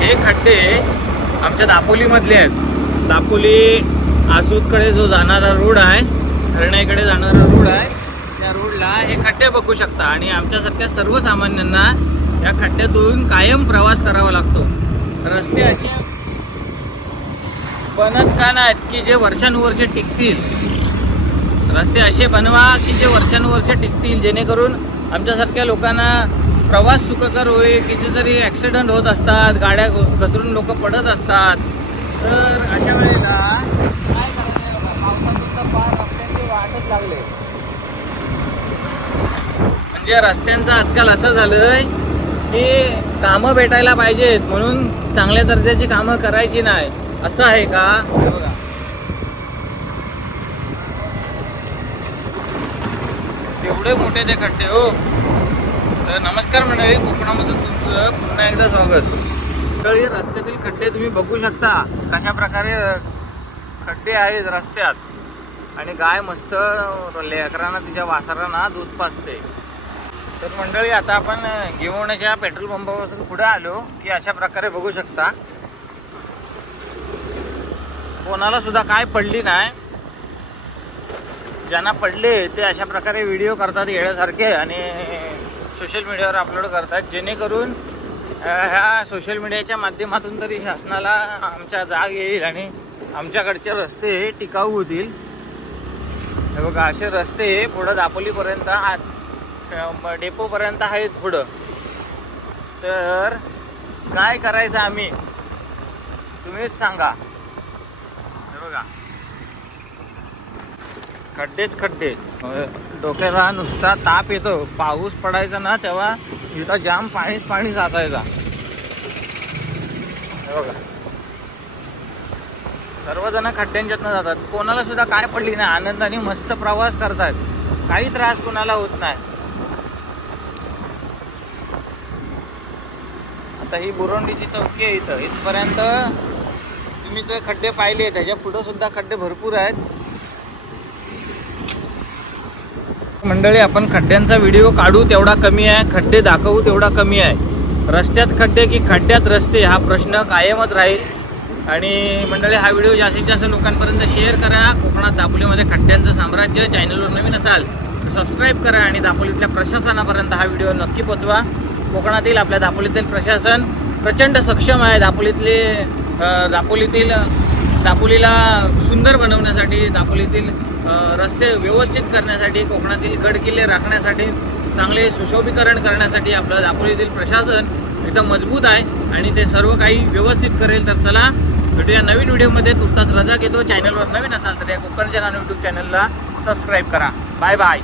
हे खड्डे आमच्या दापोलीमधले आहेत. दापोली आसूदकडे जो जाणारा रोड आहे हरण्याकडे जाणारा रोड आहे त्या रोडला हे खड्डे बघू शकता. आणि आमच्यासारख्या सर्वसामान्यांना या खड्ड्यातून कायम प्रवास करावा लागतो. रस्ते असे बनत का नाहीत की जे वर्षानुवर्षे टिकतील? रस्ते असे बनवा की जे वर्षानुवर्ष टिकतील जेणेकरून आमच्यासारख्या लोकांना प्रवास सुखकर होईल कितीतरी ॲक्सिडेंट होत असतात गाड्या घसरून लोक पडत असतात तर अशा वेळेला काय करायचं बघा, पावसातून तर फार रस्त्यांचे वाटच लागले. म्हणजे रस्त्यांचं आजकाल असं झालंय की कामं भेटायला पाहिजेत म्हणून चांगल्या दर्जाची कामं करायची नाही. असं आहे का? बघा. एवढे मोठे ते खड्डे हो. तर नमस्कार मंडळी कोकणामधून तुमचं पुन्हा एकदा स्वागत. मंडळी रस्त्यातील खड्डे तुम्ही बघू शकता. कशा प्रकारे खड्डे आहेत रस्त्यात. आणि गाय मस्त लेकरांना तिच्या वासरांना दूध पाजते. तर मंडळी आता आपण घेऊनच्या पेट्रोल पंपापासून पुढे आलो की अशा प्रकारे बघू शकता. कोणाला सुद्धा काय पडली नाही. ज्यांना पडले ते अशा प्रकारे व्हिडिओ करतात येण्यासारखे आणि सोशल मीडियावर अपलोड करतात जेणेकरून ह्या सोशल मीडियाच्या माध्यमातून तरी शासनाला आमच्या जाग येईल आणि आमच्याकडचे रस्ते हे टिकाऊ होतील. हे बघा असे रस्ते पुढं दापोलीपर्यंत आत डेपोपर्यंत आहेत पुढं. तर काय करायचं आम्ही? तुम्हीच सांगा हे बघा खड्डेच खड्डे. डोक्याला नुसता ताप येतो. पाऊस पडायचा ना तेव्हा इथं जाम पाणीच पाणी साचायचा. बघा. सर्वजण खड्ड्यांच्यातनं जातात. कोणाला सुद्धा काय पडली नाही. आनंदाने मस्त प्रवास करतात काही त्रास कोणाला होत नाही. आता ही बुरोंडीची चौकी आहे इथं. इथपर्यंत तुम्ही ते खड्डे पाहिले. त्याच्या पुढं सुद्धा खड्डे भरपूर आहेत. मंडळी आपण खड्ड्यांचा व्हिडिओ काढू तेवढा कमी आहे खड्डे दाखवू तेवढा कमी आहे. रस्त्यात खड्डे की खड्ड्यात रस्ते हा प्रश्न कायमच राहील. आणि मंडळी हा व्हिडिओ जास्तीत जास्त लोकांपर्यंत शेअर करा. कोकणात दापोलीमध्ये खड्ड्यांचं साम्राज्य चॅनलवर नवीन असाल तर सबस्क्राईब करा आणि दापोलीतल्या प्रशासनापर्यंत हा व्हिडिओ नक्की पोचवा. कोकणातील आपल्या दापोलीतील प्रशासन प्रचंड सक्षम आहे. दापोलीतले दापोलीतील दापोलीला सुंदर बनवण्यासाठी दापोलीतील रस्ते व्यवस्थित करण्यासाठी कोकणातील गडकिल्ले राखण्यासाठी चांगले सुशोभीकरण करण्यासाठी आपलं दापोलीतील प्रशासन एकदम मजबूत आहे आणि ते सर्व काही व्यवस्थित करेल. तर चला भेटूया नवीन व्हिडिओमध्ये. तुर्तास रजा घेतो. चॅनलवर नवीन असाल तर या कोकण चॅनल यूट्यूब चॅनलला सबस्क्राईब करा. Bye bye